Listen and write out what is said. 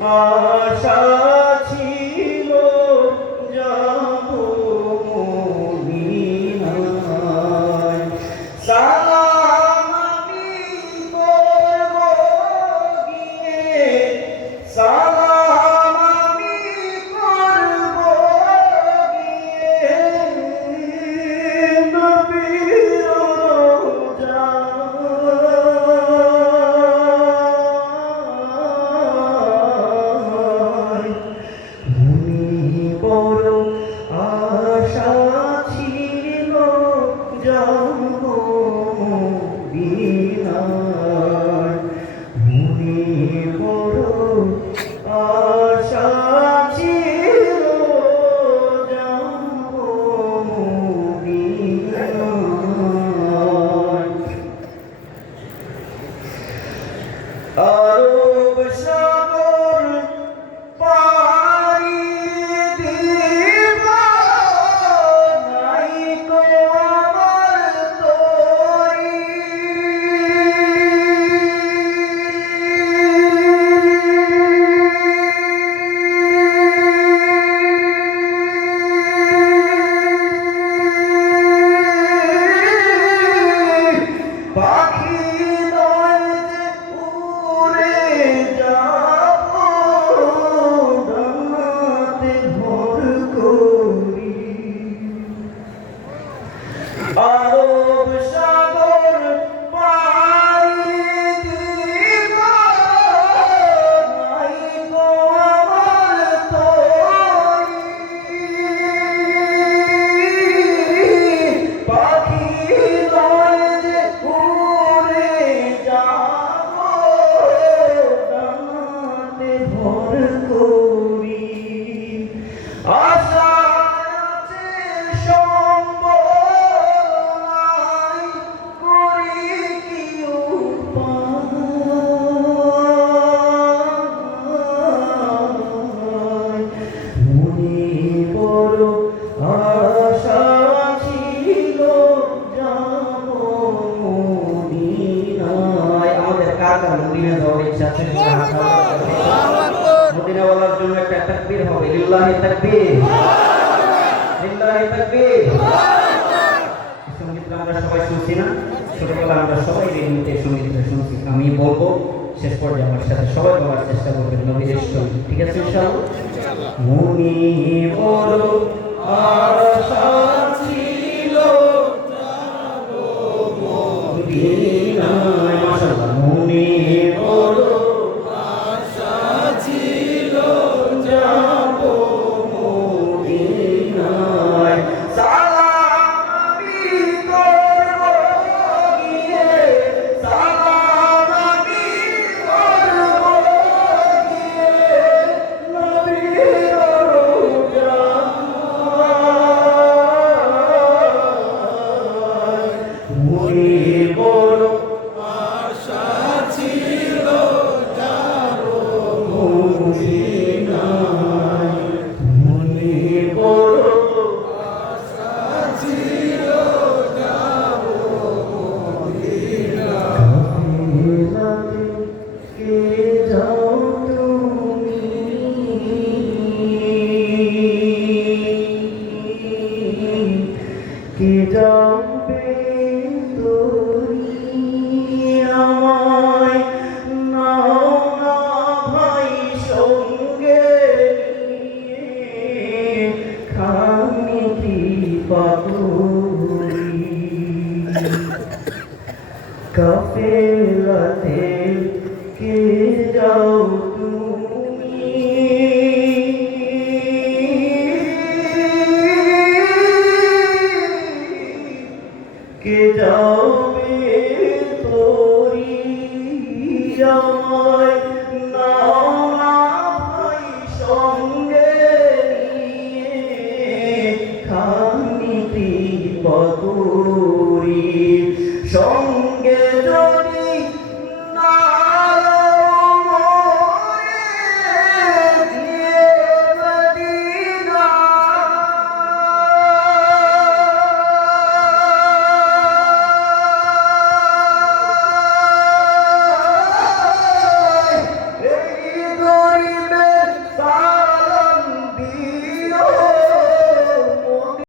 আশা ছিল যাব মদিনায়। সালাম আমি করব গিয়ে, সালাম আমি করব গিয়ে নবীর রওজায়। মনে বড় আশা ছিল যাব মদিনায়। মনে বড় আশা ছিল যাব মদিনায়। আরব সাগর পাড়ি দিব, নাই গো আমার তরি। পাখি নয় যে উড়ে যাব, ডানাতে ভর করি। আরব সাগর পাড়ি দিব, নাই গো আমার তরি। পাখি নয় যে উড়ে যাব, ডানাতে ভর করি। আশা আছে সম্বল নাই, করি কি উপায়। মনে বড় আশা ছিল যাব মদিনায়। আমাদের কার কার মদিনা যাওয়ার ইচ্ছা আছে? মদিনা বলার জন্য একটা তাকবীর হবে। লিল্লাহি তাকবীর, লিল্লাহি তাকবীর। সঙ্গীতটা আমরা সবাই শুনছি না? ছোটবেলা আমরা সবাই রেডিওতে সঙ্গীতটা শুনছি। আমি বলবো, শেষ পর্যায়ে আমার সাথে সবাই বলার চেষ্টা করবেন নবীর সঙ্গীত। ঠিক আছে ইনশাআল্লাহ? মনে বড় আশা ছিল যাব মদিনায়। মাশাআল্লাহ। মনে বড় আশা ছিল যাব মদিনায়। সালাম আমি করব গিয়ে, সালাম আমি করব গিয়ে নবীর রওজায়। মনে বড় আশা ছিল যাব মদিনায়। মনে বড় আশা ছিল যাব মদিনায়। কে যাও তুমি, কে যাবে তুমি আমায় নাও না ভাই সঙ্গে নিয়ে, খানি কৃপা করি। কাফেলাতে কে যাও তুমি, কে যাবে তোরি আমায় নাও না ভাই সঙ্গে নিয়ে, খানি কৃপা করি।